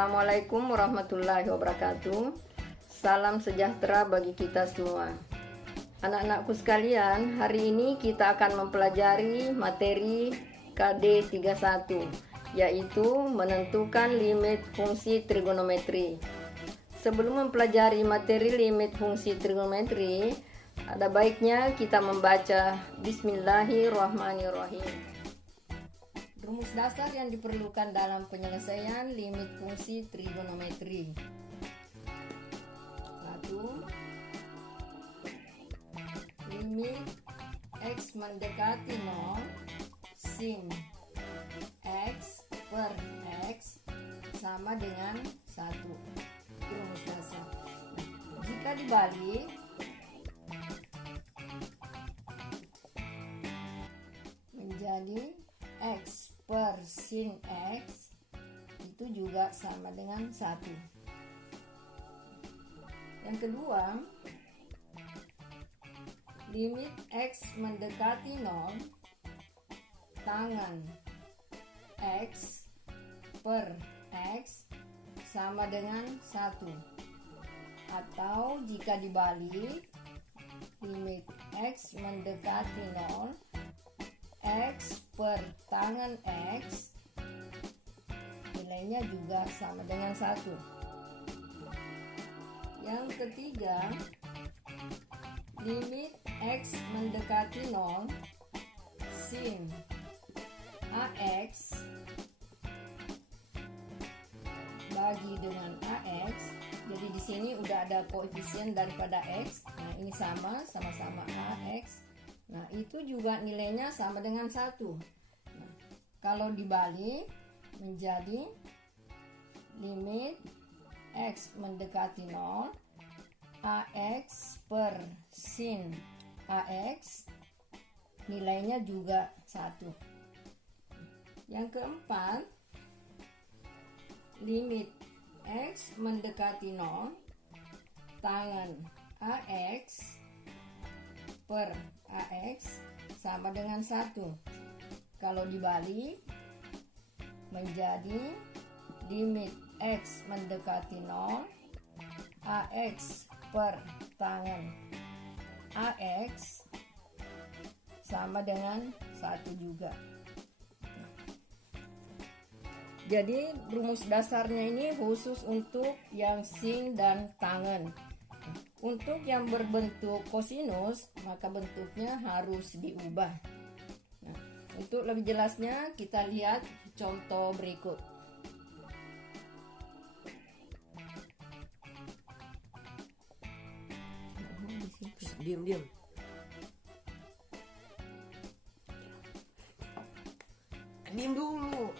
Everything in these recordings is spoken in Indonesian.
Assalamualaikum warahmatullahi wabarakatuh. Salam sejahtera bagi kita semua. Anak-anakku sekalian, hari ini kita akan mempelajari materi KD 31, yaitu menentukan limit fungsi trigonometri. Sebelum mempelajari materi limit fungsi trigonometri, ada baiknya kita membaca Bismillahirrahmanirrahim. Rumus dasar yang diperlukan dalam penyelesaian limit fungsi trigonometri. 1. Limit X mendekati 0 sin X per X sama dengan 1. Rumus dasar. Jika dibalik, menjadi X per sin X itu juga sama dengan 1. Yang kedua, limit X mendekati 0 tangan X per X sama dengan 1. Atau jika dibalik, limit X mendekati 0 X per tangan X nilainya juga sama dengan 1. Yang ketiga, limit X mendekati 0 sin AX bagi dengan AX. Jadi di sini udah ada koefisien daripada X. Nah, ini sama-sama AX. Nah, itu juga nilainya sama dengan 1. Nah, kalau dibalik menjadi limit X mendekati 0 AX per sin AX nilainya juga 1. Yang keempat, limit X mendekati 0 tangan AX per AX sama dengan 1. Kalau dibalik menjadi limit X mendekati 0 AX per tangan AX sama dengan 1 juga. Jadi rumus dasarnya ini khusus untuk yang sin dan tangan. Untuk yang berbentuk kosinus, maka bentuknya harus diubah. Nah, untuk lebih jelasnya kita lihat contoh berikut. Diam. Diam dulu.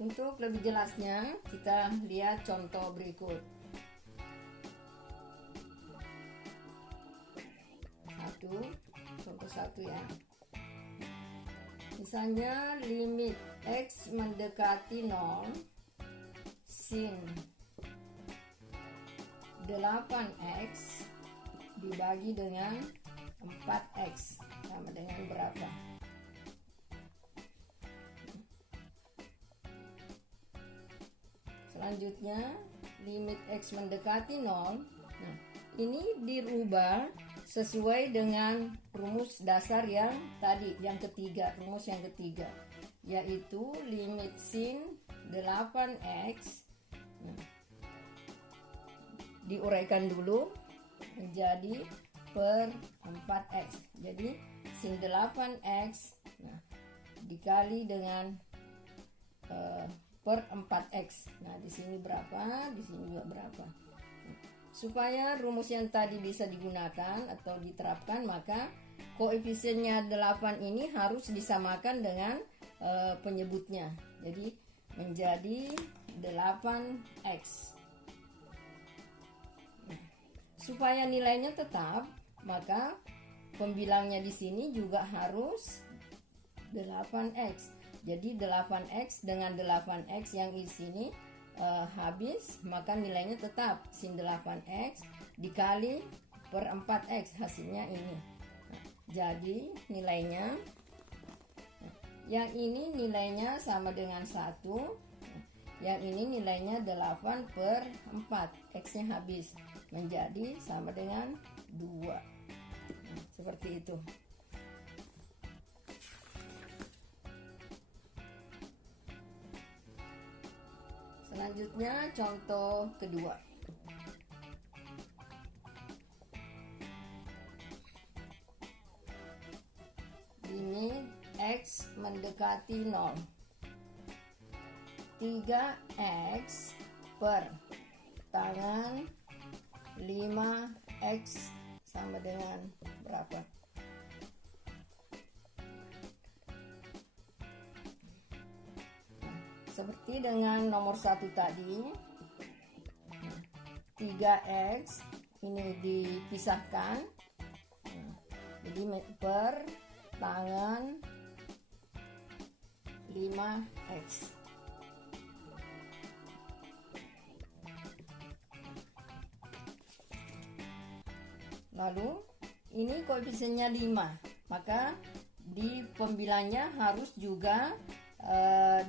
Untuk lebih jelasnya, kita lihat contoh berikut. 1, contoh 1 ya. Misalnya limit X mendekati 0 sin 8X dibagi dengan 4X sama dengan berapa? Selanjutnya, limit X mendekati 0. Nah, ini dirubah sesuai dengan rumus dasar yang tadi, yang ketiga, rumus yang ketiga, yaitu limit sin 8X. Nah, diuraikan dulu menjadi per 4X. Jadi sin 8X nah, dikali dengan per 4X. Nah, di sini berapa? Di sini juga berapa? Nah, supaya rumus yang tadi bisa digunakan atau diterapkan, maka koefisiennya 8 ini harus disamakan dengan penyebutnya. Jadi menjadi 8X. Nah, supaya nilainya tetap, maka pembilangnya di sini juga harus 8X. Jadi 8X dengan 8X yang di sini habis, maka nilainya tetap sin 8X dikali per 4x, hasilnya ini. Nah, jadi nilainya, yang ini nilainya sama dengan 1, yang ini nilainya 8 per 4, x nya habis, menjadi sama dengan 2. Nah, seperti itu. Selanjutnya contoh kedua. Limit x mendekati 0. 3x per tangan 5x sama dengan berapa? Seperti dengan nomor 1 tadi, 3x ini dipisahkan, jadi per tangan 5x. Lalu ini koefisiennya 5, maka di pembilangnya harus juga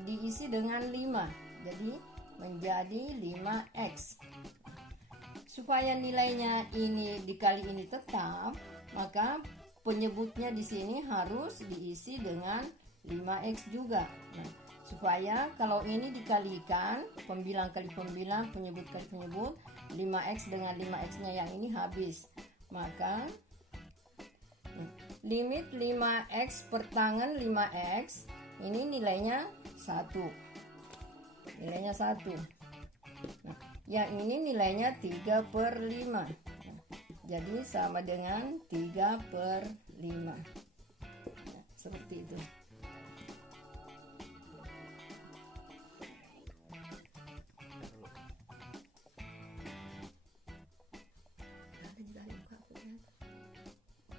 diisi dengan 5, jadi menjadi 5x. Supaya nilainya ini dikali ini tetap, maka penyebutnya di sini harus diisi dengan 5x juga. Nah, supaya kalau ini dikalikan, pembilang kali pembilang, penyebut kali penyebut, 5x dengan 5x-nya yang ini habis. Maka limit 5x per tangan 5x, ini nilainya 1. Nilainya 1. Nah, yang ini nilainya 3 per 5. Nah, jadi sama dengan 3 per 5. Nah, seperti itu.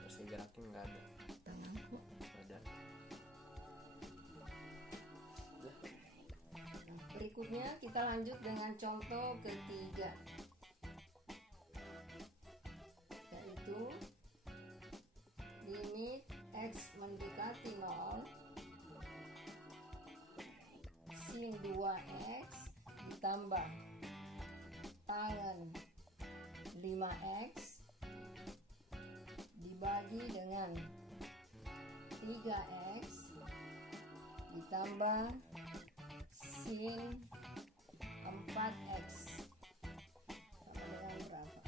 Pasti gerakin nggak ada. Tanganku Ada. Berikutnya kita lanjut dengan contoh ketiga, yaitu limit x mendekati 0 sin 2x ditambah tangan 5x dibagi dengan 3x ditambah sin 4x sama dengan berapa?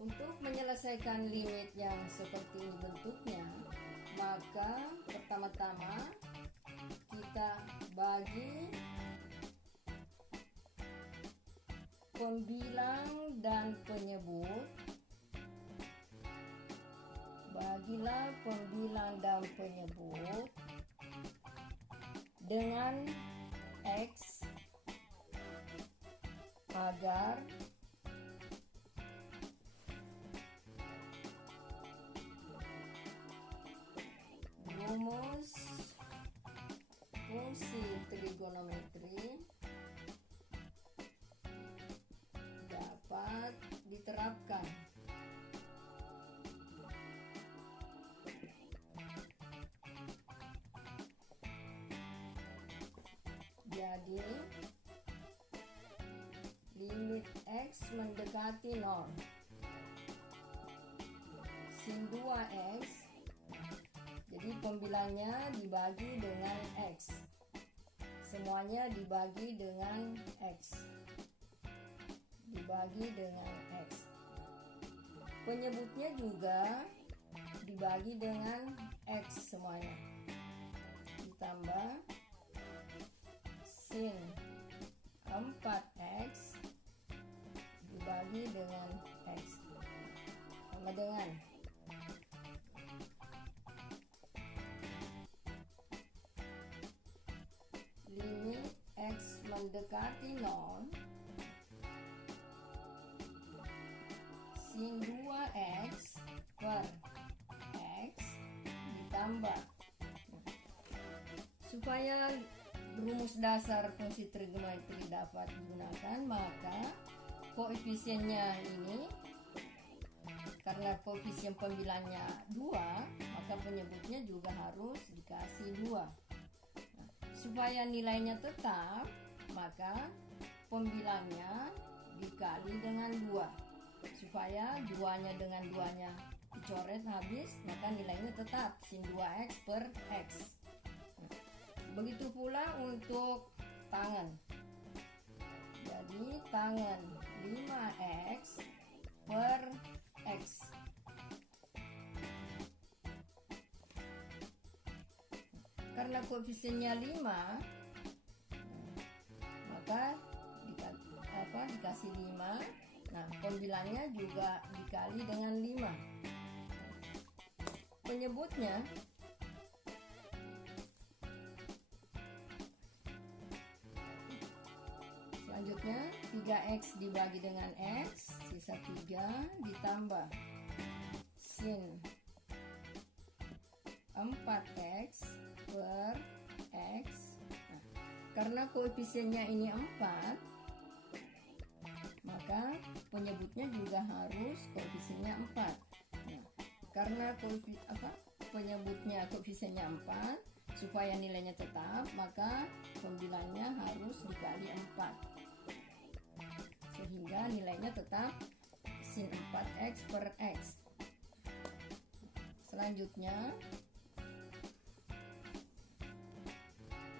Untuk menyelesaikan limit yang seperti ini bentuknya, maka pertama-tama kita bagi pembilang dan penyebut. Bagilah pembilang dan penyebut dengan x agar rumus fungsi trigonometri dapat diterapkan. Jadi limit x mendekati 0 sin 2x, jadi pembilangnya dibagi dengan x, semuanya dibagi dengan x, dibagi dengan x. Penyebutnya juga dibagi dengan x semuanya, ditambah sin 4x dibagi dengan x sama dengan limit x mendekati 0 sin 2x per x ditambah, supaya rumus dasar fungsi trigonometri dapat digunakan, maka koefisiennya ini, karena koefisien pembilangnya 2, maka penyebutnya juga harus dikasih 2. Nah, supaya nilainya tetap, maka pembilangnya dikali dengan 2. Supaya 2-nya dengan 2-nya dicoret habis, maka nilainya tetap sin 2x per x. Nah, begitu pula untuk tangen. Jadi tangen 5x per x. Karena koefisiennya 5, maka dikasih 5. Nah, pembilangnya juga dikali dengan 5. Penyebutnya selanjutnya 3x dibagi dengan x, sisa 3 ditambah sin 4x per x. Nah, karena koefisiennya ini 4, maka penyebutnya juga harus koefisiennya 4. Nah, karena penyebutnya koefisiennya 4, supaya nilainya tetap, maka pembilangnya harus dikali 4. Sehingga nilainya tetap sin 4x per x. Selanjutnya,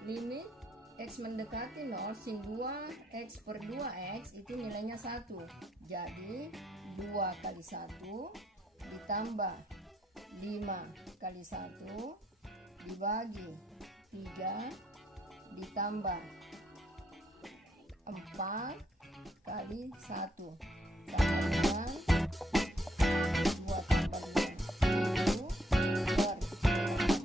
limit x mendekati 0 sin 2x per 2x itu nilainya 1. Jadi 2 kali 1 ditambah 5 kali 1 dibagi 3 ditambah 4 kali 1 sama dengan 2 tambah 5 7 per 4 tambah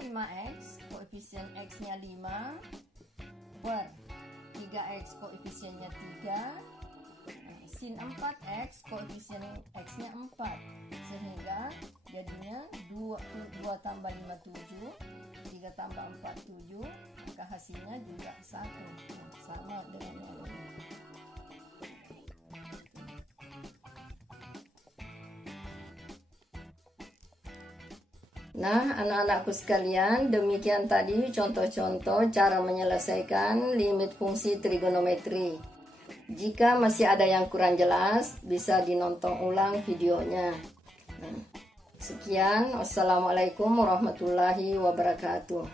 5x koefisien x-nya 5 per 3x koefisiennya 3, sin 4x koefisien x-nya 4, sehingga jadinya 2 tambah 5 7, 3 tambah 4 7, maka hasilnya juga 1. Sama dengan yang ini. Nah, anak-anakku sekalian, demikian tadi contoh-contoh cara menyelesaikan limit fungsi trigonometri. Jika masih ada yang kurang jelas, bisa dinonton ulang videonya. Nah, sekian, wassalamualaikum warahmatullahi wabarakatuh.